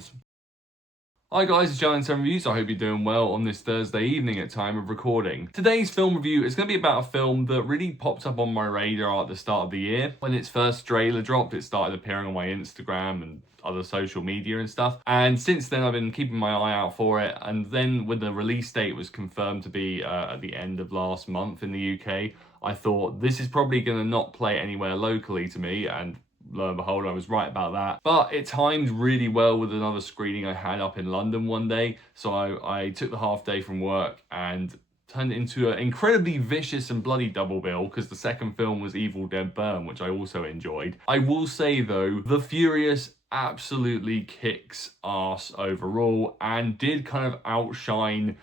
reviews. Hi guys, it's John 7 Reviews. I hope you're doing well on this Thursday evening at time of recording. Today's film review is going to be about a film that really popped up on my radar at the start of the year. When its first trailer dropped, it started appearing on my Instagram and other social media and stuff. And since then, I've been keeping my eye out for it. And then when the release date was confirmed to be at the end of last month in the UK, I thought this is probably going to not play anywhere locally to me, and lo and behold, I was right about that. But it timed really well with another screening I had up in London one day. So I took the half day from work and turned it into an incredibly vicious and bloody double bill, because the second film was Evil Dead Burn, which I also enjoyed. I will say though, The Furious absolutely kicks ass overall and did kind of outshine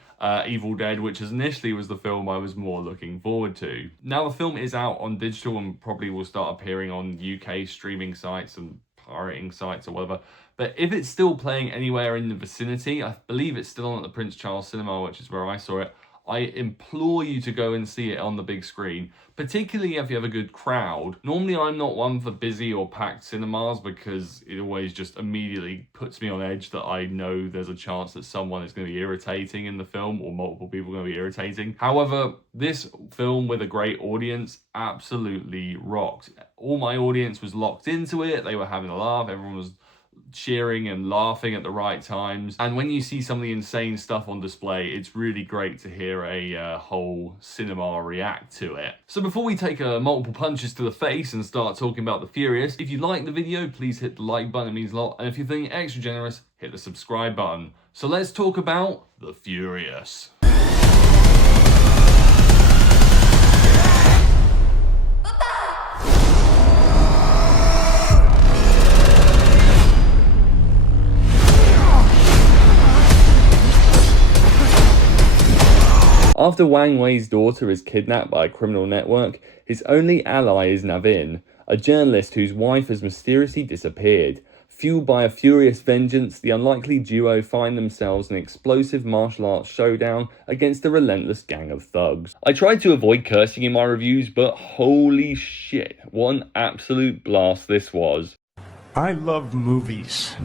Evil Dead, which initially was the film I was more looking forward to. Now the film is out on digital and probably will start appearing on UK streaming sites and pirating sites or whatever. But if it's still playing anywhere in the vicinity, I believe it's still on at the Prince Charles Cinema, which is where I saw it. I implore you to go and see it on the big screen, particularly if you have a good crowd. Normally, I'm not one for busy or packed cinemas because it always just immediately puts me on edge that I know there's a chance that someone is going to be irritating in the film, or multiple people are going to be irritating. However, this film with a great audience absolutely rocked. All my audience was locked into it. They were having a laugh. Everyone was cheering and laughing at the right times. And when you see some of the insane stuff on display, it's really great to hear a whole cinema react to it. So before we take multiple punches to the face and start talking about The Furious, if you like the video, please hit the like button, it means a lot. And if you're feeling extra generous, hit the subscribe button. So let's talk about The Furious. After Wang Wei's daughter is kidnapped by a criminal network, his only ally is Navin, a journalist whose wife has mysteriously disappeared. Fueled by a furious vengeance, the unlikely duo find themselves in an explosive martial arts showdown against a relentless gang of thugs. I tried to avoid cursing in my reviews, but holy shit, what an absolute blast this was. I love movies.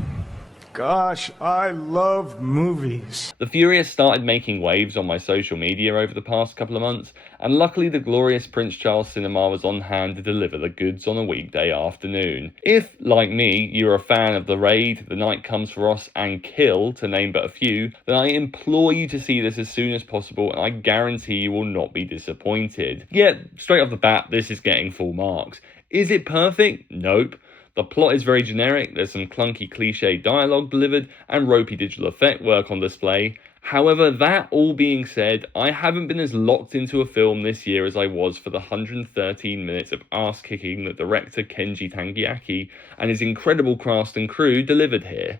Gosh, I love movies. The Furious started making waves on my social media over the past couple of months, and luckily the glorious Prince Charles Cinema was on hand to deliver the goods on a weekday afternoon. If, like me, you're a fan of The Raid, The Night Comes for Us, and Kill, to name but a few, then I implore you to see this as soon as possible, and I guarantee you will not be disappointed. Yet, straight off the bat, this is getting full marks. Is it perfect? Nope. The plot is very generic, there's some clunky cliche dialogue delivered, and ropey digital effect work on display. However, that all being said, I haven't been as locked into a film this year as I was for the 113 minutes of ass-kicking that director Kenji Tangeaki and his incredible cast and crew delivered here.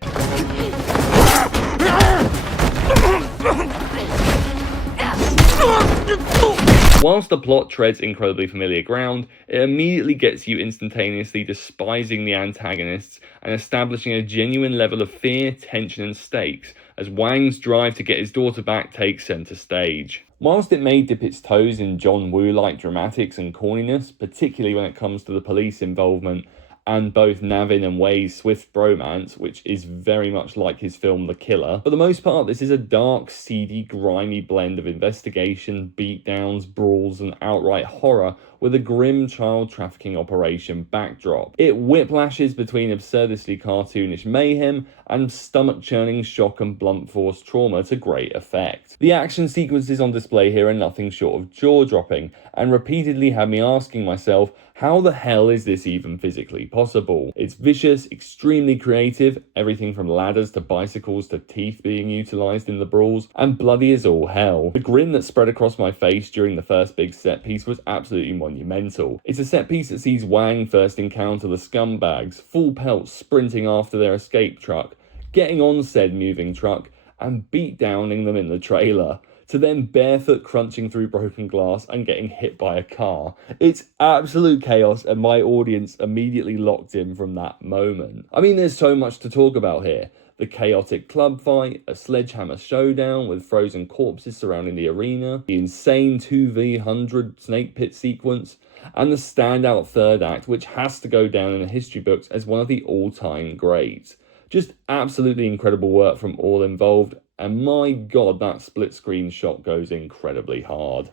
Whilst the plot treads incredibly familiar ground, it immediately gets you instantaneously despising the antagonists and establishing a genuine level of fear, tension and stakes as Wang's drive to get his daughter back takes centre stage. Whilst it may dip its toes in John Woo-like dramatics and corniness, particularly when it comes to the police involvement and both Navin and Wei's swift bromance, which is very much like his film The Killer. For the most part, this is a dark, seedy, grimy blend of investigation, beatdowns, brawls, and outright horror with a grim child trafficking operation backdrop. It whiplashes between absurdistly cartoonish mayhem and stomach-churning shock and blunt force trauma to great effect. The action sequences on display here are nothing short of jaw-dropping, and repeatedly had me asking myself, how the hell is this even physically possible? It's vicious, extremely creative, everything from ladders to bicycles to teeth being utilised in the brawls, and bloody as all hell. The grin that spread across my face during the first big set piece was absolutely monumental. It's a set piece that sees Wang first encounter the scumbags, full pelt sprinting after their escape truck, getting on said moving truck, and beat downing them in the trailer, to then barefoot crunching through broken glass and getting hit by a car. It's absolute chaos, and my audience immediately locked in from that moment. I mean, there's so much to talk about here. The chaotic club fight, a sledgehammer showdown with frozen corpses surrounding the arena, the insane 2v100 snake pit sequence, and the standout third act, which has to go down in the history books as one of the all-time greats. Just absolutely incredible work from all involved, and my god, that split screen shot goes incredibly hard.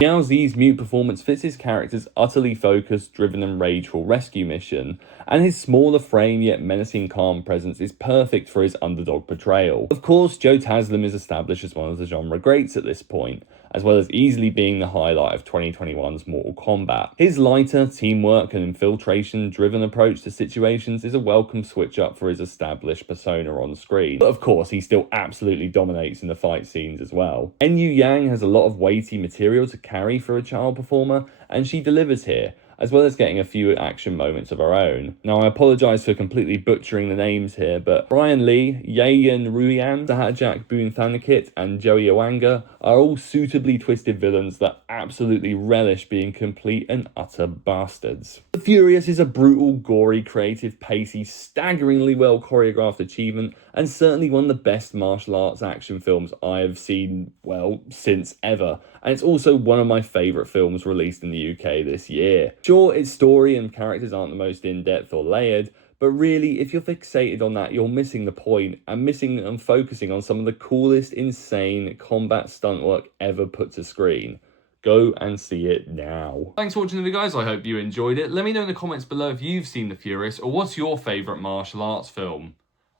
Miao Zi's mute performance fits his character's utterly focused, driven and rageful rescue mission, and his smaller frame yet menacing calm presence is perfect for his underdog portrayal. Of course, Joe Taslim is established as one of the genre greats at this point, as well as easily being the highlight of 2021's Mortal Kombat. His lighter, teamwork and infiltration-driven approach to situations is a welcome switch up for his established persona on screen. But of course, he still absolutely dominates in the fight scenes as well. Enyu Yang has a lot of weighty material to carry for a child performer, and she delivers here, as well as getting a few action moments of her own. Now, I apologise for completely butchering the names here, but Brian Lee, Yayan Ruyan, Sahajak Boonthanaket, and Joey Owanga are all suitably twisted villains that absolutely relish being complete and utter bastards. The Furious is a brutal, gory, creative, pacey, staggeringly well choreographed achievement, and certainly one of the best martial arts action films I have seen, well, since ever. And it's also one of my favourite films released in the UK this year. Sure, its story and characters aren't the most in-depth or layered, but really, if you're fixated on that, you're missing the point, and missing and focusing on some of the coolest, insane combat stunt work ever put to screen. Go and see it now. Thanks for watching the video, guys. I hope you enjoyed it. Let me know in the comments below if you've seen The Furious, or what's your favourite martial arts film.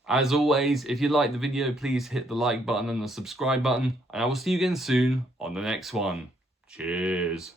As always, if you liked the video, please hit the like button and the subscribe button, and I will see you again soon on the next one. Cheers.